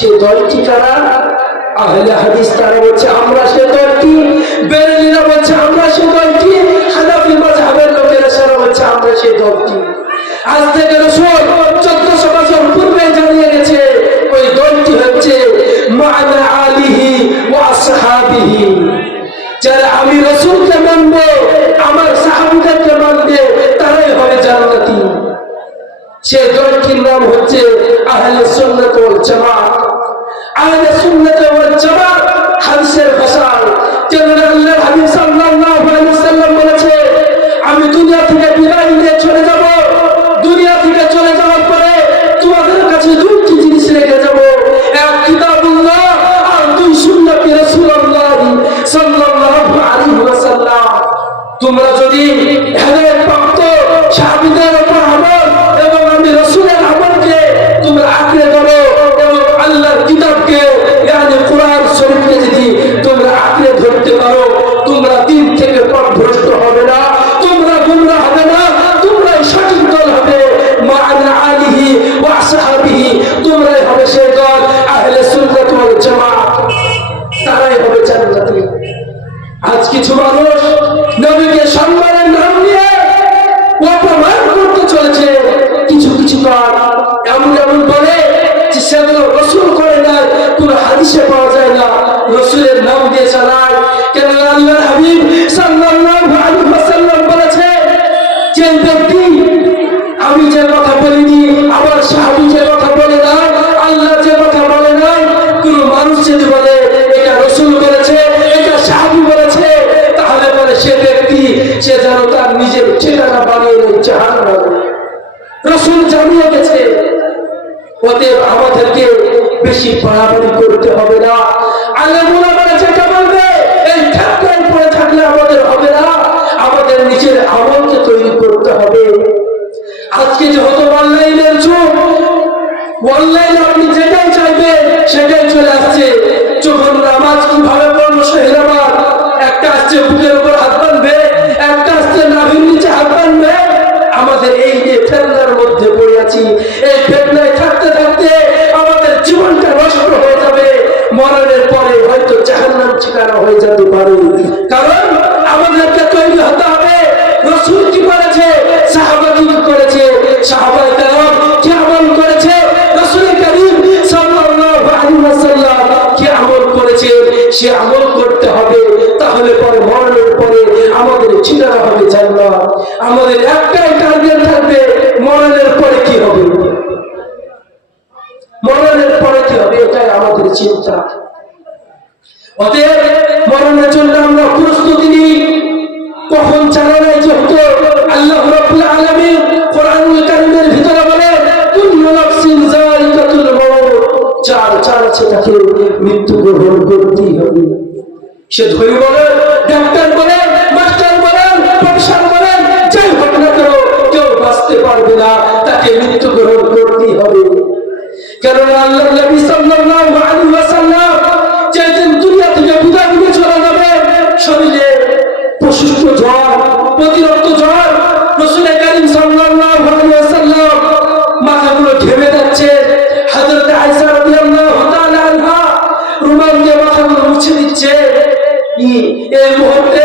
সে দলটি কারা? আহলে হাদিস তারা বলছে আমরা সে দলটি, বেরেলিরা বলছে আমরা সে দলটি, হানাফি মাযহাবের লোকেরা সারা বলছে আমরা সে দলটি। আজ থেকে রাসূল 1400 বছর পূর্বে জানিয়ে গেছে ওই দলটি হচ্ছে মা'আনা আলিহি ওয়া আসহাবিহি। যারা আমি রাসূলকে মানবো, আমার সাহাবীদেরকে মানবে, তারাই হবে জান্নাতি। সেই দলটির নাম হচ্ছে আহলে সুন্নাত ওয়াল জামাত। আহলে সুন্নাত ওয়াল জামাত হাদিসের ভাষায় যেমন আল্লাহর হাবিব সাল্লাল্লাহু আলাইহি ওয়াসাল্লাম বলেছে, আমি দুনিয়া থেকে বিদায় নিয়ে চলে যাব, দুনিয়া থেকে চলে যাওয়ার পরে তোমাদের কাছে দুটি জিনিস রেখে যাব, এক কিতাবুল্লাহ আর দুই সুন্নতে রাসূলুল্লাহ সাল্লাল্লাহু আলাইহি ওয়াসাল্লাম। তোমরা যদি হেদায়েত প্রাপ্ত সাহাবীদের উপর আমল এবং আমি রাসূলের আমলকে তোমরা আঁকড়ে ধরো এবং আল্লাহর কিতাবকে ইয়ানি কোরআন শরীফকে যদি তোমরা আঁকড়ে ধরতে পারো, তোমরা দিন থেকে পথভ্রষ্ট হবে না, তোমরা গুমরাহ হবে না, তোমরাই সঠিক দল হবে। মা'আনা আলিহি ওয়া আসহাবিহি, তোমরাই হবে সেই দল আহলে সুন্নাত ওয়াল জামাত, তারাই হবে জান্নাতি। আজ কিছু মানুষ নবীকে সম্মানের নাম নিয়ে অপমান করতে চলেছে। কিছু কিছু কাজ এমন এমন বলে যে সেগুলো রাসূল করে না, কোনো হাদিসে পাওয়া যায় না, রাসূলের নাম দিয়ে চালায়। কেন আল্লাহর হাবিব সাল্লাল্লাহু আলাইহি ওয়াসাল্লাম বলেছে, যে ব্যক্তি আমি যে কথা বলিনি, আমার সাহাবী যে কথা বলে না, আল্লাহ যে কথা বলে না, কোন মানুষ যদি বলে এটা রাসূল বলেছে, এটা সাহাবী বলেছে, তাহলে বলে সে ব্যক্তি সে যেন তার নিজের ঠিকানা বানিয়ে নেয় জাহান্নামে। রাসূল জানিয়ে গেছে। অতএব আমাদেরকে বেশি বাড়াবাড়ি করতে হবে না। আলেম ওলামারা যেটা বলবে এই ঠাট্টায় পড়ে থাকলে আমাদের হবে না, আমাদের নিজের আমলকে তৈরি করতে হবে। আজকে যেহেতু অনলাইনের যুগ, অনলাইনে আপনি যেটাই চাইবেন সেটাই চলে আসছে। যখন নামাজ কিভাবে পড়বো সেই নামাজ, একটা আসছে বুকের উপর হাত বাঁধবে, একটা আসছে নাভির নিচে হাত বাঁধবে। আমাদের এই যে ফেতনার মধ্যে পড়ে আছি, এই ফেতনায় থাকতে থাকতে আমাদের জীবনটা নষ্ট হয়ে যাবে, মরণের পরে হয়তো জাহান্নাম ঠিকানা হয়ে যেতে পারে। কারণ আমাদেরকে তৈরি হতে হবে। রাসূল কি করেছে, সাহাবা কি করেছে, সাহাবায়ে কেরাম কি আমল করেছে, রাসূল করিম সাল্লাল্লাহু আলাইহি ওয়াসাল্লাম কি আমল করেছে, সে আমল করতে হবে। তাহলে পরে মরণের পরে আমাদের ঠিকানা হবে জান্নাত। আমাদের একটাই টার্গেট থাকবে, মরণের পরে কি হবে, মরণের পরে কি হবে, এটাই আমাদের চিন্তা। অতএব মরণের জন্য আমরা প্রস্তুতি নিই। কখন জানা নাই, যেহেতু আল্লাহ রাব্বুল আলামিন কোরআনুল কারীমের ভিতরে বলে কুল্লু নাফসিন যায়িকাতুল মাউত, চার আছে তাকে মৃত্যু গ্রহণ করতেই হবে। সে ধনী বলেন, ডাক্তার বলেন, মাস্টার বলেন, প্রফেসর বলেন, যাই হোক না কেন কেউ বাঁচতে পারবে না, তাকে মৃত্যু গ্রহণ করতেই হবে। কেননা আল্লাহর নবী সাল্লাল্লাহু আলাইহি ওয়াসাল্লাম যেদিন দুনিয়া থেকে বিদায় নিয়ে চলে যাবে, শরীরে প্রশস্ত জ্বর, প্রতিরক্ত জ্বর, রাসূল করিম সাল্লাল্লাহু আলাইহি ওয়াসাল্লাম মাথাগুলো ঘেমে যাচ্ছে। হযরত আয়েশা রাদিয়াল্লাহু তাআলা আনহা রুমাল দিয়ে মাথাগুলো মুছে দিচ্ছে। এই মুহূর্তে